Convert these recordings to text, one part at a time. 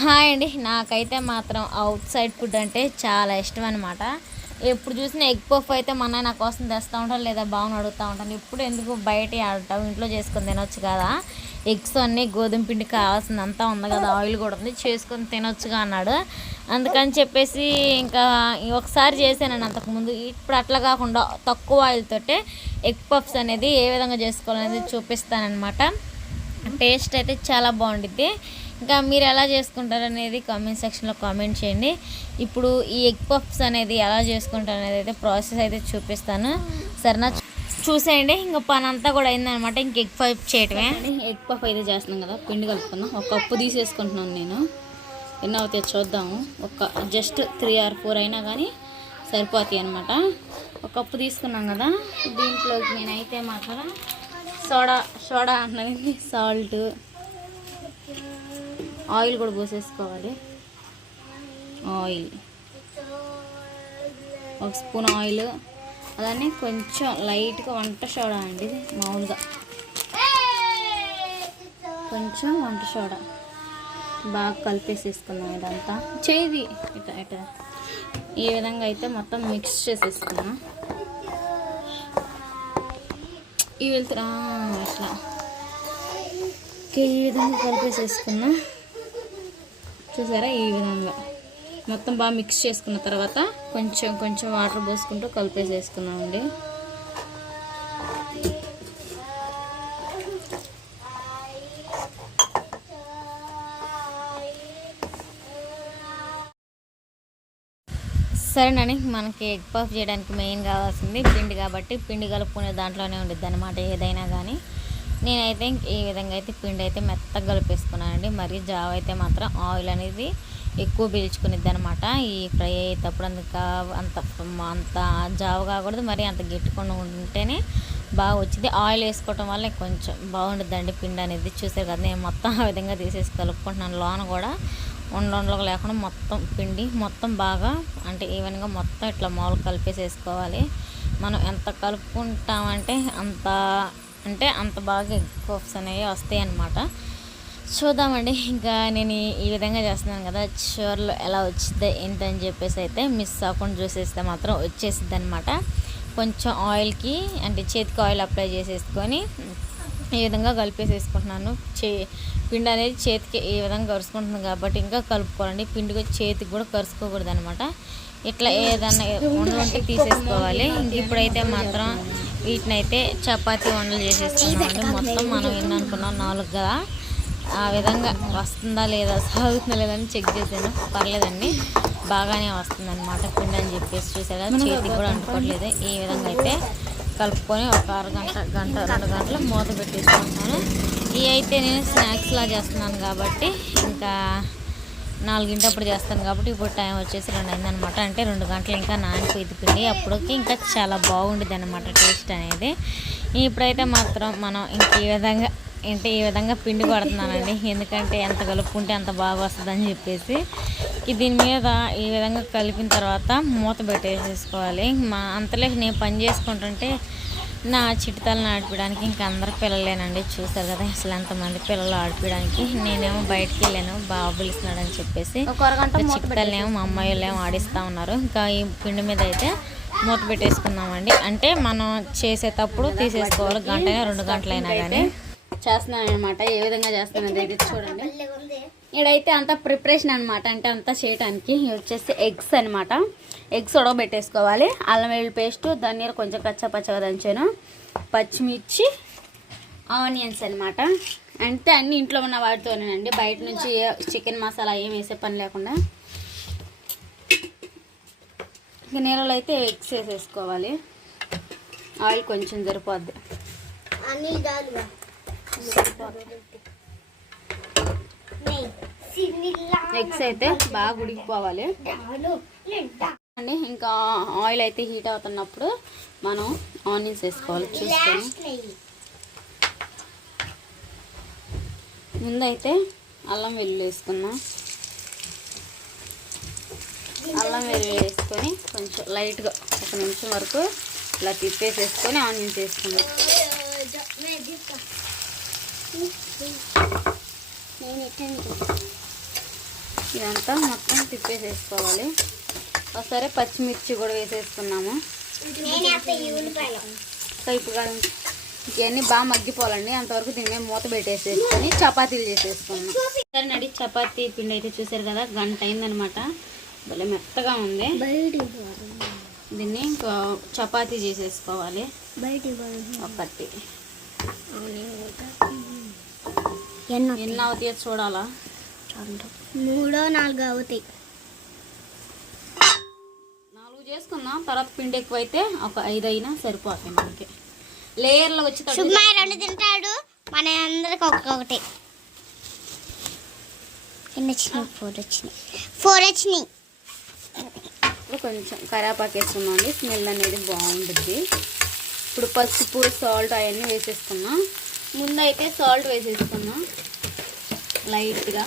Hi అండి నాకైతే మాత్రం అవుట్ సైడ్ ఫుడ్ అంటే చాలా ఇష్టం అనమాట ఎప్పుడు చూసినా ఎగ్ పఫ్ అయితే మన నా కోసం తెస్తూ ఉంటాను లేదా బాగుని అడుగుతూ ఉంటాను ఇప్పుడు ఎందుకు బయట ఆడటం ఇంట్లో చేసుకొని తినొచ్చు కదా. ఎగ్స్ అన్నీ గోధుమ పిండి కావాల్సిందంతా ఉంది కదా ఆయిల్ కూడా ఉంది చేసుకొని తినొచ్చుగా అన్నాడు. అందుకని చెప్పేసి ఇంకా ఒకసారి చేశానండి అంతకుముందు. ఇప్పుడు అట్లా కాకుండా తక్కువ ఆయిల్ తోటే ఎగ్ పఫ్స్ అనేది ఏ విధంగా చేసుకోవాలనేది చూపిస్తానమాట టేస్ట్ అయితే చాలా బాగుండిద్ది. ఇంకా మీరు ఎలా చేసుకుంటారు అనేది కామెంట్ సెక్షన్లో కామెంట్ చేయండి. ఇప్పుడు ఈ ఎగ్ పఫ్స్ అనేది ఎలా చేసుకుంటారు అనేది అయితే ప్రాసెస్ అయితే చూపిస్తాను. సరేనా? చూసేయండి. ఇంకా పని అంతా కూడా అయిందనమాట. ఇంక ఎగ్ పఫ్ చేయటమే. ఎగ్ పఫ్ అయితే చేస్తున్నాం కదా పిండి కలుపుకుందాం. ఒక కప్పు తీసేసుకుంటున్నాను నేను. ఎన్నో అవుతాయి చూద్దాము. ఒక జస్ట్ త్రీ ఆర్ ఫోర్ అయినా కానీ సరిపోతాయి అనమాట ఒక కప్పు తీసుకున్నాం కదా దీంట్లోకి నేనైతే మాత్రం సోడా సోడా అన్నది సాల్ట్ ఆయిల్ కూడా పోసేసుకోవాలి. ఆయిల్. ఒక స్పూన్ ఆయిల్. అలానే కొంచెం లైట్గా వంట సోడా అండి ఇది మామూలుగా. కొంచెం వంట సోడా. బాగా కలిపేసేసుకున్నాం ఇదంతా. చేది. ఇట ఇట. ఈ విధంగా అయితే మొత్తం మిక్స్ చేసేసుకున్నాం. ఇవి వెళ్తురా ఇట్లా. ఈ విధంగా కలిపేసేసుకున్నాం. చూసారా? ఈ విధంగా మొత్తం బాగా మిక్స్ చేసుకున్న తర్వాత కొంచెం కొంచెం వాటర్ పోసుకుంటూ కలిపేసేసుకున్నామండి సరేనండి మనకి ఎగ్ పఫ్ చేయడానికి మెయిన్ కావాల్సింది పిండి కాబట్టి పిండి కలుపుకునే దాంట్లోనే ఉండిద్ది అనమాట ఏదైనా కానీ నేనైతే ఈ విధంగా అయితే పిండి అయితే మెత్తగా కలిపేసుకున్నానండి. మరి జావ అయితే మాత్రం ఆయిల్ అనేది ఎక్కువ పీల్చుకునిద్ది అనమాట ఈ ఫ్రై అయ్యేటప్పుడు అంత అంత అంత జావ కాకూడదు. మరి అంత గిట్టుకుండా ఉంటేనే బాగా వచ్చింది. ఆయిల్ వేసుకోవటం వల్ల కొంచెం బాగుంటుందండి పిండి అనేది. చూసారు కదా నేను మొత్తం ఆ విధంగా తీసేసి కలుపుకుంటున్నాను. లోన కూడా ఉండలు లేకుండా మొత్తం పిండి మొత్తం బాగా అంటే ఈవెన్గా మొత్తం ఇట్లా మాములు కలిపేసేసుకోవాలి. మనం ఎంత కలుపుకుంటామంటే అంత అంటే అంత బాగా ఎగ్ పఫ్స్ అనేవి వస్తాయి అన్నమాట. చూద్దామండి. ఇంకా నేను ఈ- విధంగా చేస్తున్నాను కదా. చివర్లో ఎలా వచ్చింది ఏంటని చెప్పేసి అయితే మిస్ అవ్వకుండా చూసేస్తే మాత్రం వచ్చేసిద్ది అనమాట కొంచెం ఆయిల్కి అంటే చేతికి ఆయిల్ అప్లై చేసేసుకొని ఈ విధంగా కలిపేసేసుకుంటున్నాను. చే పిండి అనేది చేతికి ఈ విధంగా కరుచుకుంటుంది కాబట్టి ఇంకా కలుపుకోవాలండి. పిండి చేతికి కూడా కరుచుకోకూడదు అనమాట ఇట్లా ఏదన్నా ఉండలు ఉంటే తీసేసుకోవాలి. ఇప్పుడైతే మాత్రం వీటిని అయితే చపాతీ వండలు చేసేసుకున్నామండి. మొత్తం మనం ఎన్ని అనుకున్నాం నాలుగు కదా. ఆ విధంగా వస్తుందా లేదా సాగుతుందా లేదా చెక్ చేశాను. పర్లేదండి బాగానే వస్తుంది అనమాట పిండి అని చెప్పేసి చూసారా చేతికి కూడా అంటుకోవట్లేదు. ఈ విధంగా అయితే కలుపుకొని ఒక అరగంట గంట రెండు గంటలు మూత పెట్టేసుకుంటున్నాను. ఇవి అయితే నేను స్నాక్స్లా చేస్తున్నాను కాబట్టి ఇంకా నాలుగింటప్పుడు చేస్తాను కాబట్టి ఇప్పుడు టైం వచ్చేసి రెండు అయిందనమాట అంటే రెండు గంటలు ఇంకా నానిపోయింది పిండి. అప్పటికి ఇంకా చాలా బాగుండేది అనమాట టేస్ట్ అనేది. ఇప్పుడైతే మాత్రం మనం ఇంక ఈ విధంగా అంటే ఈ విధంగా పిండి కొడుతున్నానండి ఎందుకంటే ఎంత కలుపుకుంటే అంత బాగా వస్తుందని చెప్పేసి. దీని మీద ఈ విధంగా కలిపిన తర్వాత మూత పెట్టేసేసుకోవాలి. మా అంతలే నేను పని చేసుకుంటుంటే నా చిట్టాలను ఆడిపించడానికి ఇంకా అందరు పిల్లలేనండి. చూసారు కదా అసలు ఎంతమంది పిల్లలు ఆడిపించడానికి నేనేమో బయటికి వెళ్ళాను బాబు పిలుస్తున్నాడని చెప్పేసి. చిట్టాలనేమో మా అమ్మాయి వాళ్ళేమో ఆడిస్తూ ఉన్నారు. ఇంకా ఈ పిండి మీద అయితే మూత పెట్టేసుకుందామండి. అంటే మనం చేసేటప్పుడు తీసేసుకోవాలి గంట రెండు గంటలైనా కానీ చేస్తున్నాను అనమాట ఏ విధంగా చేస్తాను అయితే చూడండి. ఇక్కడైతే అంతా ప్రిపరేషన్ అనమాట అంటే అంతా చేయడానికి వచ్చేసి ఎగ్స్ అనమాట ఎగ్స్ ఉడకబెట్టేసుకోవాలి అల్లం వెల్లుల్లి పేస్ట్ ధనియాలు కొంచెం కచ్చా పచ్చగా దంచాను. పచ్చిమిర్చి ఆనియన్స్ అనమాట అంటే అన్ని ఇంట్లో ఉన్న వాటితోనేనండి. బయట నుంచి చికెన్ మసాలా ఏం వేసే పని లేకుండా. ఇక నీళ్ళలో అయితే ఎగ్స్ వేసేసుకోవాలి. ఆయిల్ కొంచెం సరిపోద్ది. ఎగ్స్ అయితే బాగా ఉడికిపోవాలి. అండి. ఇంకా ఆయిల్ అయితే హీట్ అవుతున్నప్పుడు మనం ఆనియన్స్ వేసుకోవాలి. చూసుకొని. ముందైతే అల్లం వెల్లుల్లి వేసుకున్నాం అల్లం వెల్లుల్లి వేసుకొని కొంచెం లైట్గా ఒక నిమిషం వరకు ఇలా తిప్పేసేసుకొని ఆనియన్స్ వేసుకున్నాం ఇదంతా మొత్తం తిప్పేసేసుకోవాలి. ఒకసారి పచ్చిమిర్చి కూడా వేసేసుకున్నాము. ఇవన్నీ బాగా మగ్గిపోవాలండి. అంతవరకు దీని మీద మూత పెట్టేసేసుకొని చపాతీలు చేసేసుకున్నాం. సరే నడి చపాతీ పిండి అయితే చూసారు కదా గంట అయిందనమాట. భలే మెత్తగా ఉంది. దీన్ని ఇంకా చపాతీ చేసేసుకోవాలి. ఒకటి ఎన్నో ఎన్ని అవుతాయో చూడాలా? మూడో నాలుగో అవుతాయి. చేసుకుందాం. తర్వాత పిండి ఎక్కువైతే ఒక ఐదు అయినా సరిపోతాయి మనకి. లేయర్లో వచ్చి శుభమాయ రెండు తింటాడు. మన అందరికి ఒక్కొక్కటి. ఎన్ని వచ్చినాయి? ఫోర్ వచ్చినాయి. ఫోర్ వచ్చినాయి. కొంచెం కరాపాకు వేసుకున్నాండి స్మెల్ అనేది బాగుంటుంది. ఇప్పుడు పసుపు సాల్ట్ అవన్నీ వేసేసుకున్నాం ముందు అయితే సాల్ట్ వేసేసుకున్నాం లైట్గా.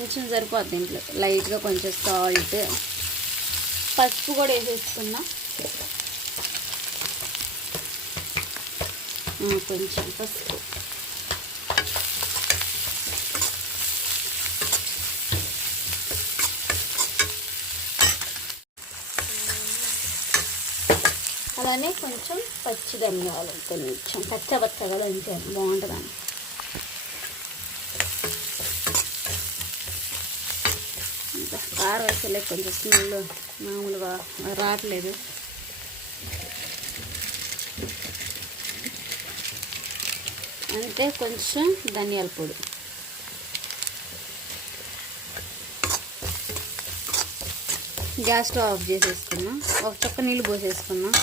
కొంచెం సరిపోద్ది ఇంట్లో. లైట్గా కొంచెం సాల్ట్. పసుపు కూడా వేసేసుకున్నా. కొంచెం పసుపు. అలానే కొంచెం పచ్చి ధనియాలు కొంచెం పచ్చ పచ్చగా ఉంచాను బాగుంటుందని ఇంకా కారం వేసలే కొంచెం స్మెల్ మామూలుగా రావట్లేదు. అంతే కొంచెం ధనియాల పొడి. గ్యాస్ స్టవ్ ఆఫ్ చేసేసుకున్నాం. ఒక చొక్క నీళ్ళు పోసేసుకున్నాం.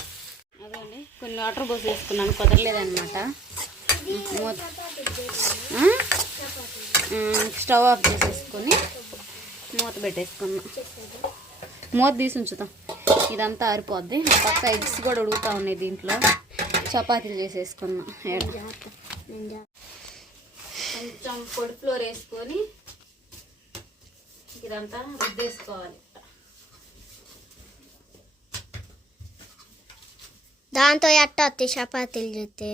అదండి కొన్ని వాటర్ పోసేసుకున్నాను కుదరలేదనమాట స్టవ్ ఆఫ్ చేసేసుకొని మూత పెట్టేసుకున్నాం. మూత తీసి ఉంచుతాం. ఇదంతా ఆరిపోద్ది. పక్క ఎగ్స్ కూడా ఉడుకుతా ఉన్నాయి దీంట్లో. చపాతీలు చేసేసుకున్నాం. కొంచెం పొడి ఫ్లోర్ వేసుకొని ఇదంతా రుద్దేసుకోవాలి. దాంతో ఎట్ట వస్తాయి చపాతీలు చూస్తే?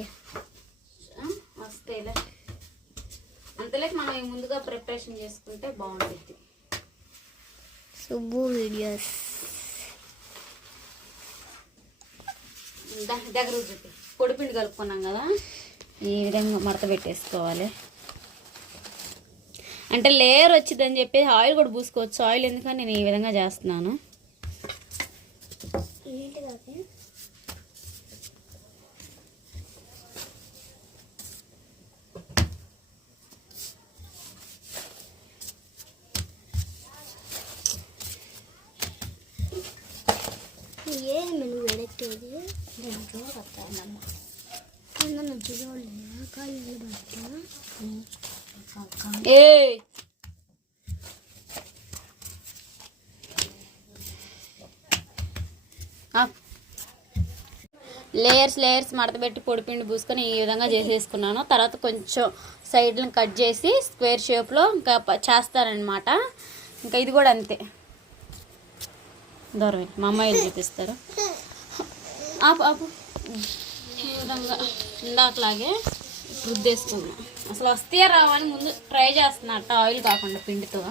వస్తాయిలే. అంతలేక మనం ముందుగా ప్రిపరేషన్ చేసుకుంటే బాగుంటుంది సుబ్బు వీడియోస్ దగ్గర చూపి. పొడిపిండి కలుపుకున్నాం కదా? ఈ విధంగా మడత పెట్టేసుకోవాలి. అంటే లేయర్ వచ్చిందని చెప్పేసి ఆయిల్ కూడా పూసుకోవచ్చు. ఆయిల్ ఎందుకని నేను ఈ విధంగా చేస్తున్నాను ఏది నువ్వు వెడక్కేది దాంట్లో వస్తానమ్మ నన్ను చూడలేదు కాళ్ళు బట్ట ఏ లేయర్స్ లేయర్స్ మడతపెట్టి పొడిపిండి పూసుకొని ఈ విధంగా చేసేసుకున్నాను. తర్వాత కొంచెం సైడ్లను కట్ చేసి స్క్వేర్ షేప్లో ఇంకా చేస్తారనమాట ఇంకా ఇది కూడా అంతే. దూరం మా అమ్మాయిలు చూపిస్తారు. ఆపు ఆపు. విధంగా ఇందాకలాగే రుద్దేసుకుందాం. అసలు వస్తే రావని ముందు ట్రై చేస్తున్నట్ట ఆయిల్ కాకుండా పిండితో.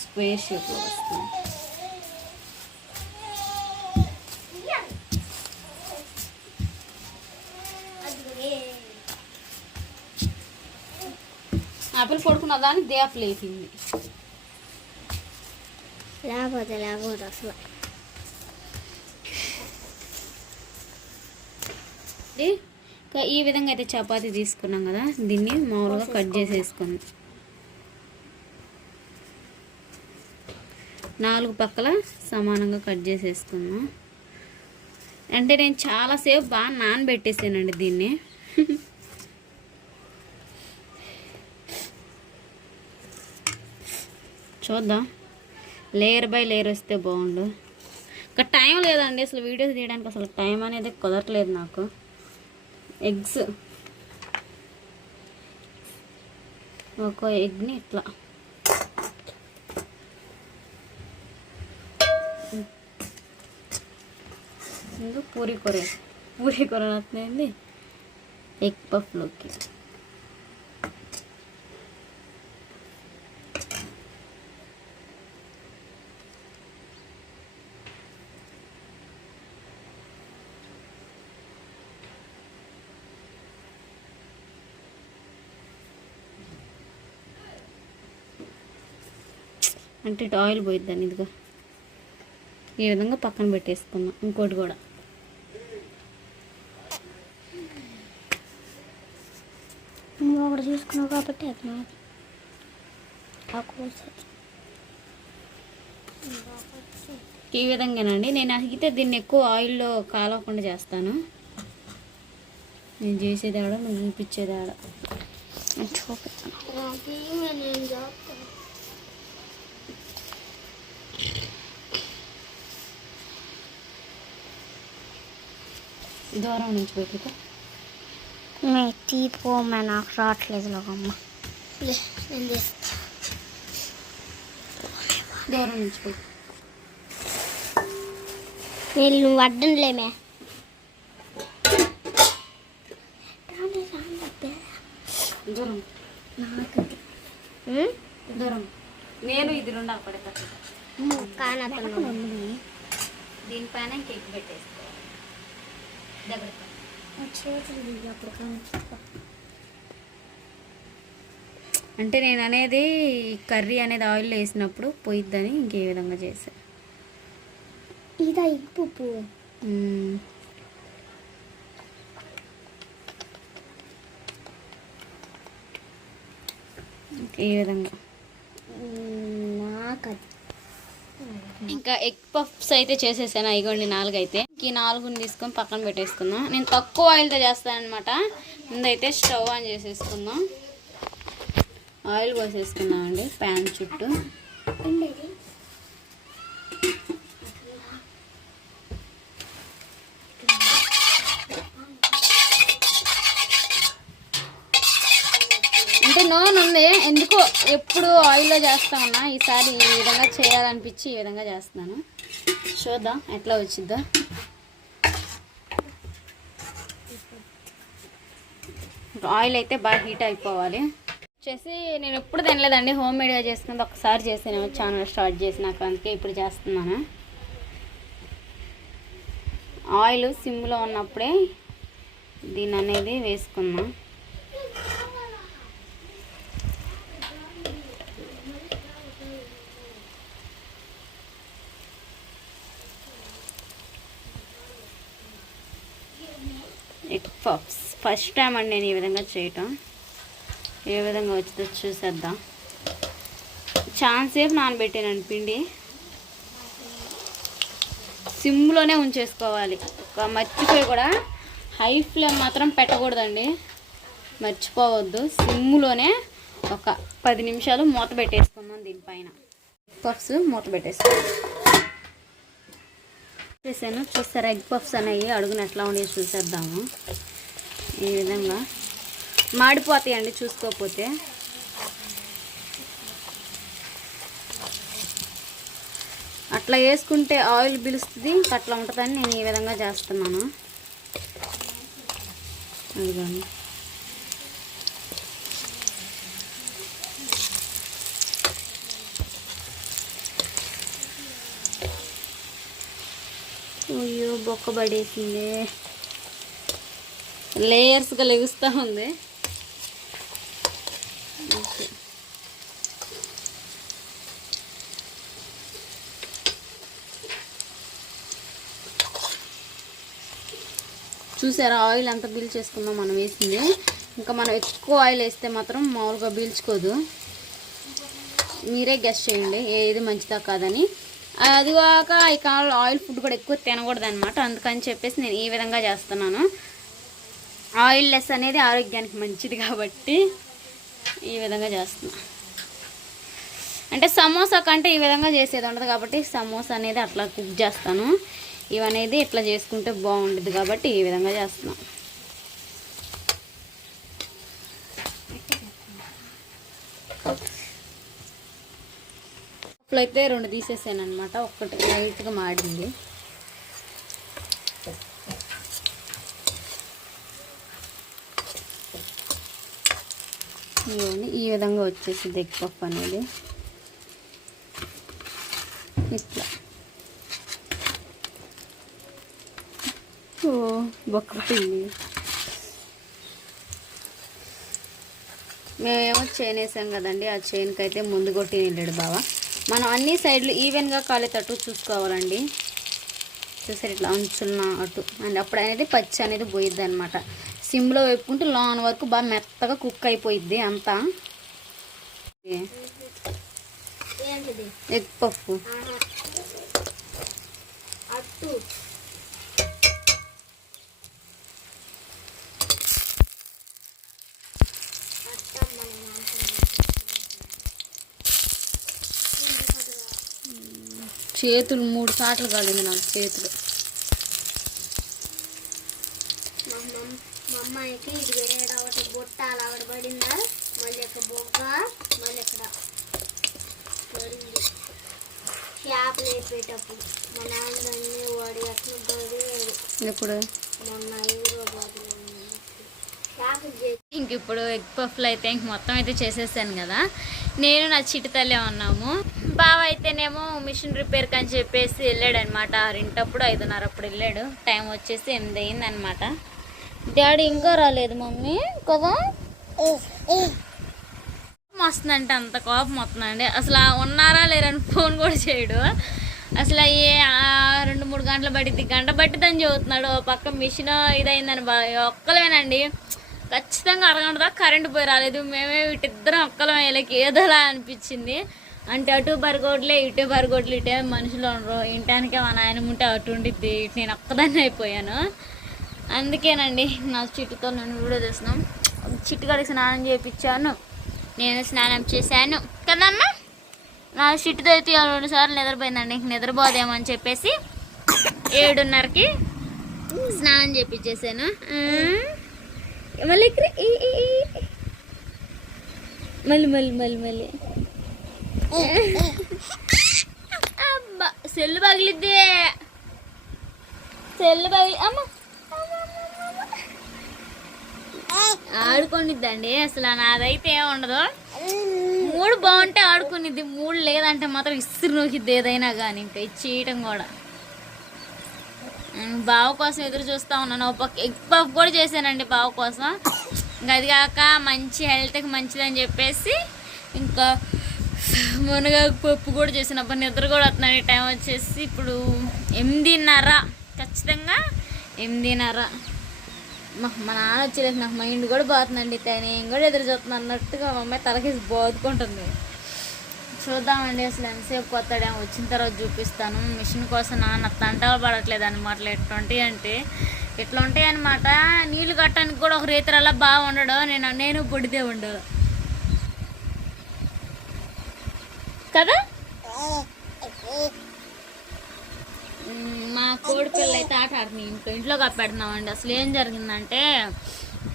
స్క్వేర్ షేప్లో వస్తుంది. ఆపిల్ పడుకున్న దానికి దేపలు వేసింది. లేకపోతే లేకపోతే అసలు ఈ విధంగా అయితే చపాతీ తీసుకున్నాం కదా దీన్ని మామూలుగా కట్ చేసేసుకుంది. నాలుగు పక్కల సమానంగా కట్ చేసేసుకున్నాం అంటే నేను చాలాసేపు బాగా నానబెట్టేసానండి దీన్ని. చూద్దాం. లేయర్ బై లేయర్ వస్తే బాగుండు. ఇంకా టైం లేదండి అసలు వీడియోస్ తీయడానికి అసలు టైం అనేది కుదరట్లేదు నాకు. ఎగ్స్. ఒక ఎగ్ని ఇట్లా. ముందు పూరి కూర? పూరి కూర వస్తుంది ఎగ్ పఫ్లోకి అంటే ఇటు ఆయిల్ పోయిద్దాన్ని ఇదిగా. ఈ విధంగా పక్కన పెట్టేసుకుందాం ఇంకోటి కూడా. నువ్వు ఒకటి చూసుకున్నావు కాబట్టి అది నాది. ఈ విధంగానండి. నేను అడిగితే దీన్ని ఎక్కువ ఆయిల్లో కాలవకుండా చేస్తాను. నేను చేసేది ఆడ నువ్వు చూపించేది ఆడ నేను చూపిస్తాను అది నేను చేస్తాను దూరం నుంచి పెట్టుకో మే తీపోమే నాకు రావట్లేదు లోకమ్మ దూరం నుంచి పెట్టు నేను నువ్వు అడ్డంలేమే దూరం దూరం నేను ఇది రెండు కానతను. దీనిపైన కేక్ దగ్గర అంటే నేను అనేది కర్రీ అనేది ఆయిల్ వేసినప్పుడు పోయిద్దని ఇంకే విధంగా చేసా ఇదా ఇప్పు. ఈ విధంగా. ఇంకా ఎగ్ పఫ్స్ అయితే చేసేసాను ఇగోండి నాలుగు అయితే ఈ నాలుగుని తీసుకొని పక్కన పెట్టేసుకుందాం. నేను తక్కువ ఆయిల్తో చేస్తానమాట ముందైతే స్టవ్ ఆన్ చేసేసుకుందాం. ఆయిల్ పోసేసుకుందాం అండి ప్యాన్ చుట్టూ. అంటే నూనె ఉంది. ఎందుకో ఎప్పుడు ఆయిల్లో చేస్తా ఉన్నా ఈసారి ఈ విధంగా చేయాలనిపించి ఈ విధంగా చేస్తున్నాను. చూద్దాం ఎట్లా వచ్చిద్దా. ఆయిల్ అయితే బాగా హీట్ అయిపోవాలి. వచ్చేసి నేను ఎప్పుడు తినలేదండి హోమ్ మేడ్గా చేసుకుంది ఒకసారి చేసాను ఛానల్ స్టార్ట్ చేసినాక అందుకే ఇప్పుడు చేస్తున్నాను. ఆయిల్ సిమ్లో ఉన్నప్పుడే దీని అనేది వేసుకుందాం. It puffs. ఫస్ట్ టైం అండి నేను ఈ విధంగా చేయటం. ఏ విధంగా వచ్చిందో చూసేద్దాం. ఛాన్స్ సేపు నానబెట్టానండి పిండి. సిమ్లోనే ఉంచేసుకోవాలి. ఒక మర్చిపోయి కూడా హై ఫ్లేమ్ మాత్రం పెట్టకూడదండి. మర్చిపోవద్దు. సిమ్లోనే ఒక పది నిమిషాలు మూత పెట్టేసుకుందాం దీనిపైన. పఫ్స్ మూత పెట్టేసుకుందాం. చేశాను. చూస్తారు ఎగ్ పఫ్స్ అనేవి అడుగున ఎట్లా ఉండేవి చూసేద్దాము. ఈ విధంగా మాడిపోతాయండి చూసుకోకపోతే. అట్లా వేసుకుంటే ఆయిల్ పిలుస్తుంది అట్లా ఉంటుందని నేను ఈ విధంగా చేస్తున్నాను. అదిగోండి. అయ్యో బొక్క పడేసిందే. లేయర్స్గా లెగుస్తూ ఉంది. ఓకే. చూసారా ఆయిల్ అంతా బీల్ చేసుకుందాం మనం వేసింది. ఇంకా మనం ఎక్కువ ఆయిల్ వేస్తే మాత్రం మామూలుగా పీల్చుకోదు. మీరే గెస్ట్ చేయండి ఏది మంచిదా కాదని. అది కాక ఈ కాలంలో ఆయిల్ ఫుడ్ కూడా ఎక్కువ తినకూడదు అనమాట అందుకని చెప్పేసి నేను ఈ విధంగా చేస్తున్నాను. ఆయిల్ లెస్ అనేది ఆరోగ్యానికి మంచిది కాబట్టి ఈ విధంగా చేస్తున్నా. అంటే సమోసా కంటే ఈ విధంగా చేసేది ఉండదు కాబట్టి సమోసా అనేది అట్లా కుక్ చేస్తాను. ఇవనేది ఇట్లా చేసుకుంటే బాగుంటుంది కాబట్టి ఈ విధంగా చేస్తున్నాం. అప్పుడు అయితే రెండు తీసేసాను అనమాట ఒక్కటి లైట్గా మాడింది. ఇవ్వండి ఈ విధంగా వచ్చేసింది ఎగ్ పఫ్ అనేది. ఇట్లా. ఓ బొక్క మేమేమో చైన్ వేసాం కదండి ఆ చైన్కి అయితే ముందు కొట్టి వెళ్ళాడు బావా. మనం అన్ని సైడ్లు ఈవెన్గా కాలేటట్టు చూసుకోవాలండి. చూసారు ఇట్లా అంచున్న అటు. అండ్ అప్పుడు అనేది పచ్చి అనేది పోయిద్ది అనమాట సిమ్లో వేపుకుంటే లోన్ వరకు బాగా మెత్తగా కుక్ అయిపోయిద్ది అంతా. ఎగ్ పప్పు. చేతులు మూడు సార్లు కాలింది నాకు చేతులు మా అమ్మ- మా అమ్మాయికి ఇది వేరే ఒకటి బొట్ట అలా ఒకటి పడిందా మళ్ళీ ఇక్కడ బొగ్గ మళ్ళీ ఇక్కడ పడింది చేపలు వేపేటప్పుడు మా నాన్న అన్నీ వాడి అట్లా పడేది ఇప్పుడు ఇంక ఇప్పుడు ఎగ్ పఫ్లు అయితే ఇంక మొత్తం అయితే చేసేసాను కదా. నేను నా చిటితల్లే ఉన్నాము. బావ అయితేనేమో మిషన్ రిపేర్కి అని చెప్పేసి వెళ్ళాడు అనమాట ఆరింటప్పుడు ఐదున్నర అప్పుడు వెళ్ళాడు. టైం వచ్చేసి ఎనిమిది అయింది అనమాట డాడీ ఇంకా రాలేదు మమ్మీ. కదా? వస్తుందంటే అంత కోపం వస్తుందండి. అసలు ఉన్నారా లేరని ఫోన్ కూడా చేయడు. అసలు ఏ రెండు మూడు గంటలు పట్టింది గంట పట్టిద్దని చెబుతున్నాడు. పక్క మిషన్ ఇదైందని ఒక్కలమేనండి. ఖచ్చితంగా అరగంట దాకా కరెంటు పోయి రాలేదు. మేమే వీటిద్దరం ఒక్కలం వీళ్ళకి ఏదోలా అనిపించింది. అంటే అటు బరగోట్లే ఇటు బరగోట్లు ఇటే మనుషులు ఉండరు. ఇంటానికే మా నాయన ఉంటే అటు ఉండిద్ది. నేను ఒక్కదాన్ని అయిపోయాను. అందుకేనండి నా చిట్టుతో నేను వీడియో చేస్తున్నాం చిట్టుగాడికి స్నానం చేయించాను. నేను స్నానం చేశాను. కదమ్మా? నా షిట్తో అయితే రెండు సార్లు నిద్రపోయిందండి. ఇంక నిద్రపోదేమో అని చెప్పేసి ఏడున్నరకి స్నానం చేపించేసాను మళ్ళీ ఇక్కడ మళ్ళీ మళ్ళీ మళ్ళీ మళ్ళీ. అబ్బా సెల్లు పగిలిద్ది. సెల్లు పగిలి అమ్మ. ఆడుకొనిద్దండి. అసలు నాదైతే ఏముండదు ఉండదు. మూడు బాగుంటే ఆడుకునిద్ది మూడు లేదంటే మాత్రం ఇస్త్రీ నూకిద్ది ఏదైనా కానీ ఇంకా ఇచ్చేయటం కూడా. బావ కోసం ఎదురు చూస్తా ఉన్నాను ఒక పక్క ఎగ్ పఫ్ కూడా చేశానండి బావ కోసం. ఇంకా అది కాక మంచి హెల్త్కి మంచిదని చెప్పేసి ఇంకా మునగాకు పప్పు కూడా చేసిన అప్పుడు నిద్ర కూడా వస్తున్నాను. టైం వచ్చేసి ఇప్పుడు ఎనిమిదిన్నర ఖచ్చితంగా ఎనిమిదిన్నర. మా మా నాన్న వచ్చేలేదు నాకు మైండ్ కూడా పోతుందండి. తే- నేను కూడా ఎదురు చూస్తున్నాను అన్నట్టుగా మా అమ్మాయి తలకేసి బాదుకుంటుంది. చూద్దామండి అసలు ఎంతసేపు కొత్తడేమో వచ్చిన తర్వాత చూపిస్తాను. మిషన్ కోసం నాన్న తంటాలు పడట్లేదు అనమాట ఎటువంటి అంటే ఇట్లా ఉంటాయి అనమాట నీళ్ళు కట్టడానికి కూడా ఒక రీతిరలా బాగా ఉండడు. నేను నేను పొడితే ఉండదు కదా? మా కోడి పిల్ల అయితే ఆట ఆడుతుంది ఇంట్లో ఇంట్లో కప్పెడుతున్నామండి. అసలు ఏం జరిగిందంటే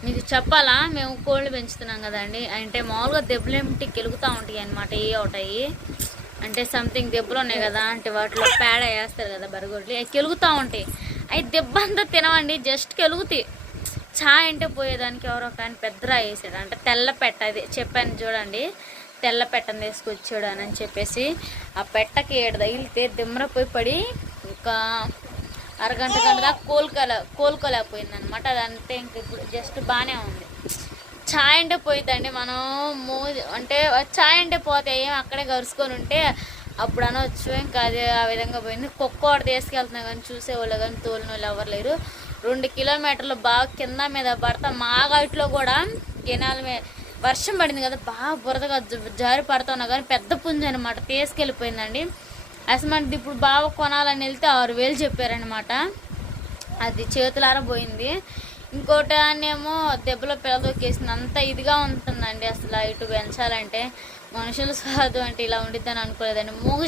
మీకు చెప్పాలా? మేము కోళ్ళు పెంచుతున్నాం కదండి. అంటే మామూలుగా దెబ్బలు ఏమిటి? కెలుగుతూ ఉంటాయి అనమాట ఏ ఒకటాయి అంటే సంథింగ్ దెబ్బలు ఉన్నాయి కదా అంటే వాటిలో పేడ వేస్తారు కదా బరగొడ్లు అవి కెలుగుతూ ఉంటాయి. అవి దెబ్బ అంతా తినవండి. జస్ట్ కెలుగుతాయి. చాయ్ అంటే పోయేదానికి ఎవరో కానీ పెద్ద వేసాడు. అంటే తెల్ల పెట్ట అది. చెప్పాను చూడండి. తెల్ల పెట్టని తీసుకొచ్చాడు అని చెప్పేసి. ఆ పెట్టకి ఏడు తగిలితే దిమ్మర పోయి పడి ఒక అరగంట గంట దాకా కోలుకోలే కోలుకోలేకపోయింది అనమాట అదంతే ఇంక ఇప్పుడు జస్ట్ బాగానే ఉంది. ఛాయ్ అంటే పోయిందండి మనం మూ అంటే ఛాయ్ అంటే పోతే ఏం అక్కడే గరుచుకొని ఉంటే అప్పుడు అనొచ్చు. ఇంకా అదే ఆ విధంగా పోయింది. కుక్క ఒకటి తీసుకెళ్తున్నా కానీ చూసేవాళ్ళు కానీ తోలిన వాళ్ళు ఎవరు లేరు. రెండు కిలోమీటర్లు బాగా కింద మీద పడతా మా గట్లో కూడా కెనాల మీద వర్షం పడింది కదా బాగా బురదగా జారి పడుతున్నా కానీ పెద్ద పుంజు అనమాట తీసుకెళ్ళిపోయిందండి. అసలు ఇప్పుడు బాగా కొనాలని వెళ్తే ఆరు వేలు చెప్పారనమాట అది చేతులారా పోయింది. ఇంకోటి దెబ్బలో పిల్లదొక్కేసింది అంత ఇదిగా ఉంటుందండి అసలు ఇటు పెంచాలంటే. మనుషులు కాదు అంటే ఇలా ఉండిద్దని అనుకోలేదండి. మూగు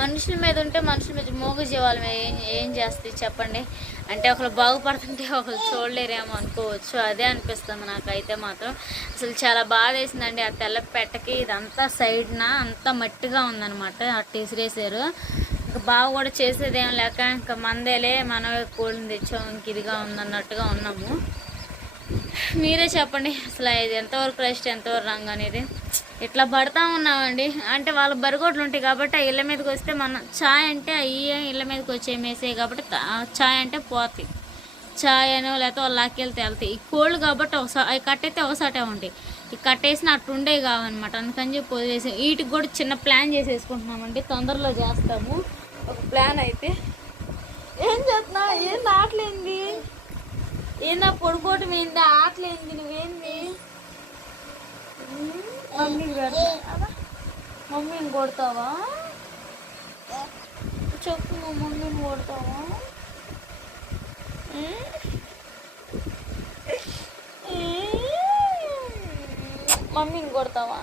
మనుషుల మీద ఉంటే మనుషుల మీద మోగు జీవాల మీద ఏం ఏం చేస్తాయి చెప్పండి? అంటే ఒకరు బాగుపడుతుంటే ఒకరు చూడలేరేమో అనుకోవచ్చు. అదే అనిపిస్తుంది నాకైతే మాత్రం. అసలు చాలా బాధ వేసిందండి ఆ తెల్ల పెట్టకి. ఇదంతా సైడ్న అంతా మట్టిగా ఉందన్నమాట. అటు ఇసిరేసారు ఇంకా బావ కూడా చేసేదేం లేక ఇంకా మందేలే మనమే కూలిని తెచ్చాం ఇంక ఇదిగా ఉందన్నట్టుగా ఉన్నాము. మీరే చెప్పండి అసలు ఇది ఎంతవరకు రెస్ట్ ఎంతవరకు రంగ్ అనేది. ఇట్లా పడతా ఉన్నామండి. అంటే వాళ్ళ బరిగోట్లు ఉంటాయి కాబట్టి ఆ ఇళ్ళ మీదకి వస్తే మనం ఛాయ్ అంటే అవి ఇళ్ళ మీదకి వచ్చే మేసే కాబట్టి తా- ఛాయ్ అంటే పోతాయి. ఛాయ్ అనో లేకపోతే వాళ్ళు లాక్కెళ్తే వెళ్తాయి. ఈ కోళ్ళు కాబట్టి ఒకసారి అవి కట్టయితే ఒకసాటే ఉంటాయి ఈ కట్టేసిన అట్టు ఉండే కావన్నమాట. అందుకని చెప్పి వదిలేసి వీటికి కూడా చిన్న ప్లాన్ చేసేసుకుంటున్నామండి. తొందరలో చేస్తాము. ఒక ప్లాన్ అయితే. ఏం చేస్తున్నా ఏం ఆటలేంది ఏందా పొడుకోవటం ఏంది ఆటలేంది నువ్వేంది? మమ్మీకి పెడతా. అబ్బా. మమ్మీని కొడతావా? చెప్పు మా మమ్మీని కొడతావా? మమ్మీని కొడతావా?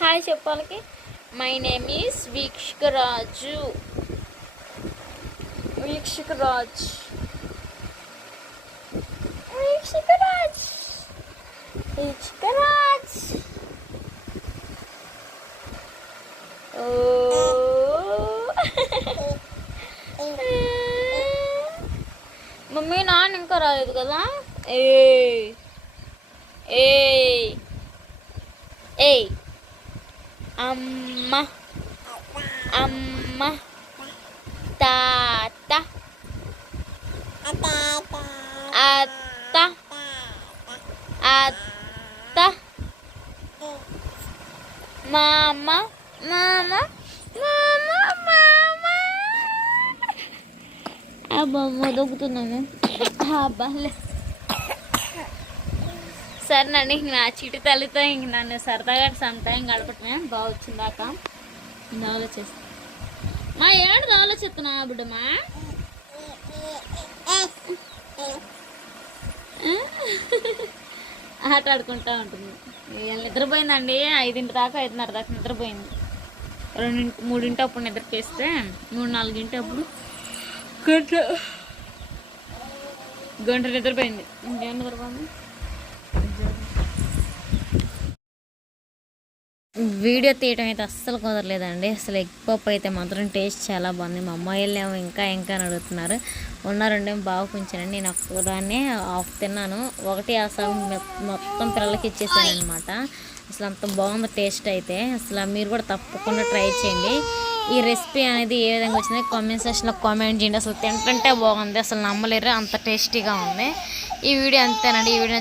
Hi చెప్పాలకి. My name is Veekshika Raju. Veekshika Raj. Raj oh mummy నాన్న ఇంకా రాలేదు కదా ఏ ఏ ఏ అమ్మ అమ్మ తాత అత్త అత్త మామ మామ మామ మామ. అబ్బమ్మ దొక్కుతున్నాము అబ్బాలే సరేనండి ఇంక నా చిటి తల్లితో ఇంక నన్ను సరదాగా టైం గడపటమే బాగా వచ్చిందాక ఆలోచిస్తా. మా ఏడు ఆలోచిస్తున్నా బిడ్డమా? ఆట ఆడుకుంటూ ఉంటుంది. నిద్రపోయిందండి. ఐదింటి దాకా ఐదున్నర దాకా నిద్రపోయింది. రెండింటి మూడింటి అప్పుడు నిద్రపోస్తే మూడు నాలుగింటి అప్పుడు గంట గంట నిద్రపోయింది. ఇంకేం నిద్రపోయింది? వీడియో తీయటం అయితే అస్సలు కుదరలేదండి. అసలు ఎగ్ పప్పు అయితే మాత్రం టేస్ట్ చాలా బాగుంది. మా అమ్మాయిలేమో ఇంకా ఇంకా అని అడుగుతున్నారు. ఉన్నారండేమో బాగా కొంచానండి నేను ఒక్కదాన్నే ఆఫ్ తిన్నాను. ఒకటి ఆ సగం మొత్తం పిల్లలకి ఇచ్చేసాను అనమాట అసలు అంత బాగుంది టేస్ట్ అయితే. అసలు మీరు కూడా తప్పకుండా ట్రై చేయండి. ఈ రెసిపీ అనేది ఏ విధంగా వచ్చింది కామెంట్ సెక్షన్లో కామెంట్ చేయండి. అసలు తింటుంటే బాగుంది. అసలు నమ్మలేరు. అంత టేస్టీగా ఉంది. ఈ వీడియో అంతేనండి. ఈ వీడియో